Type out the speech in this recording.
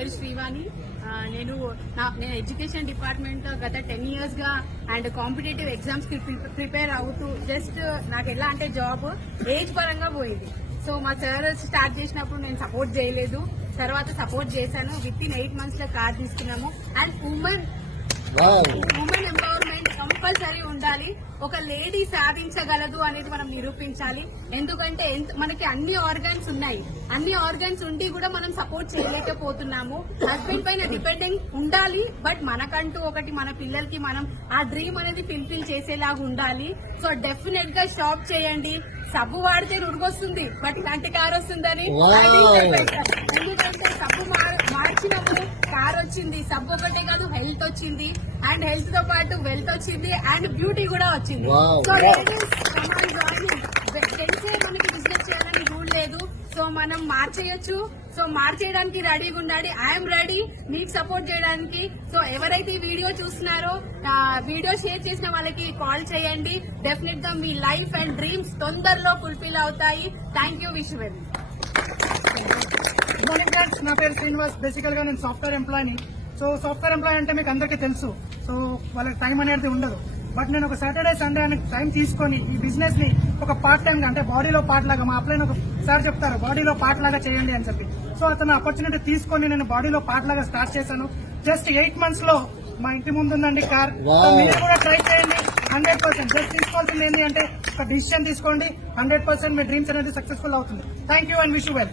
పేరు శ్రీవాణి. నేను education department గత 10 years గా అండ్ కాంపిటేటివ్ ఎగ్జామ్స్ కి ప్రిపేర్ అవుతూ జస్ట్ నాకు ఎలా అంటే జాబ్ ఏజ్ పరంగా పోయింది. సో మా సార్ స్టార్ట్ చేసినప్పుడు నేను సపోర్ట్ చేయలేదు, తర్వాత సపోర్ట్ చేశాను. విత్ ఇన్ 8 months లో కార్ తీసుకున్నాము. అండ్ ఉమెన్ ఎంపవర్మెంట్ కంపల్సరీ ఉండాలి. ఒక లేడీ సాధించగలదు అనేది మనం నిరూపించాలి. ఎందుకంటే మనకి అన్ని ఆర్గన్స్ ఉన్నాయి, అన్ని ఆర్గన్స్ ఉండి కూడా మనం సపోర్ట్ చేయలేకపోతున్నాము. హస్బెండ్ పైన డిపెండెంట్ ఉండాలి, బట్ మనకంటూ ఒకటి మన పిల్లలకి మనం ఆ డ్రీమ్ అనేది ఫుల్ఫిల్ చేసేలాగా ఉండాలి. సో డెఫినెట్ గా స్టాప్ చేయండి. సబ్బు వాడితే రుడుగొస్తుంది, బట్ ఇలాంటి కార్ వస్తుందని. ఎందుకంటే సబ్బు మార్చినప్పుడు కార్ వచ్చింది, సబ్బు ఒకటే కాదు హెల్త్ వచ్చింది, అండ్ హెల్త్ తో పాటు వెల్త్ వచ్చింది, అండ్ బ్యూటీ కూడా వచ్చింది. సో తెలిసే మనకి బిజినెస్ చేయాలని రూల్ లేదు. సో మనం మార్చేయచ్చు. సో మార్చేయడానికి రెడీగా ఉండాలి. ఐఎమ్ రెడీ మీకు సపోర్ట్ చేయడానికి. సో ఎవరైతే ఈ వీడియో చూస్తున్నారో వీడియో షేర్ చేసిన వాళ్ళకి కాల్ చేయండి. డెఫినెట్ గా మీ లైఫ్ అండ్ డ్రీమ్స్ తొందరలో ఫుల్ఫిల్ అవుతాయి. Thank you. Wish well. Good morning friends, నా పేరు శ్రీనివాస్. బేసికల్ గా నేను సాఫ్ట్వేర్ ఎంప్లాయీని. సో సాఫ్ట్వేర్ ఎంప్లాయీ అంటే మీకు అందరికీ తెలుసు, సో వాళ్ళకి టైం అనేది ఉండదు. బట్ నేను ఒక సాటర్డే సండే అని టైం తీసుకొని ఈ బిజినెస్ ని ఒక పార్ట్ టైం గా అంటే బాడీలో పార్ట్ లాగా, మా అప్లైన్ ఒక సార్ చెప్తారు బాడీలో పార్ట్ లాగా చేయండి అని చెప్పి. సో అతను ఆపర్చునిటీ తీసుకొని నేను బాడీలో పార్ట్ లాగా స్టార్ట్ చేశాను. జస్ట్ 8 months లో మా ఇంటి ముందు ఉందండి కార్. మీరు కూడా ట్రై చేయండి. 100% జస్ట్ తీసుకోవాల్సింది ఏంటి అంటే ఒక డిసిషన్ తీసుకోండి. 100% మీ డ్రీమ్స్ అనేది సక్సెస్ఫుల్ అవుతుంది. Thank you and wish you well.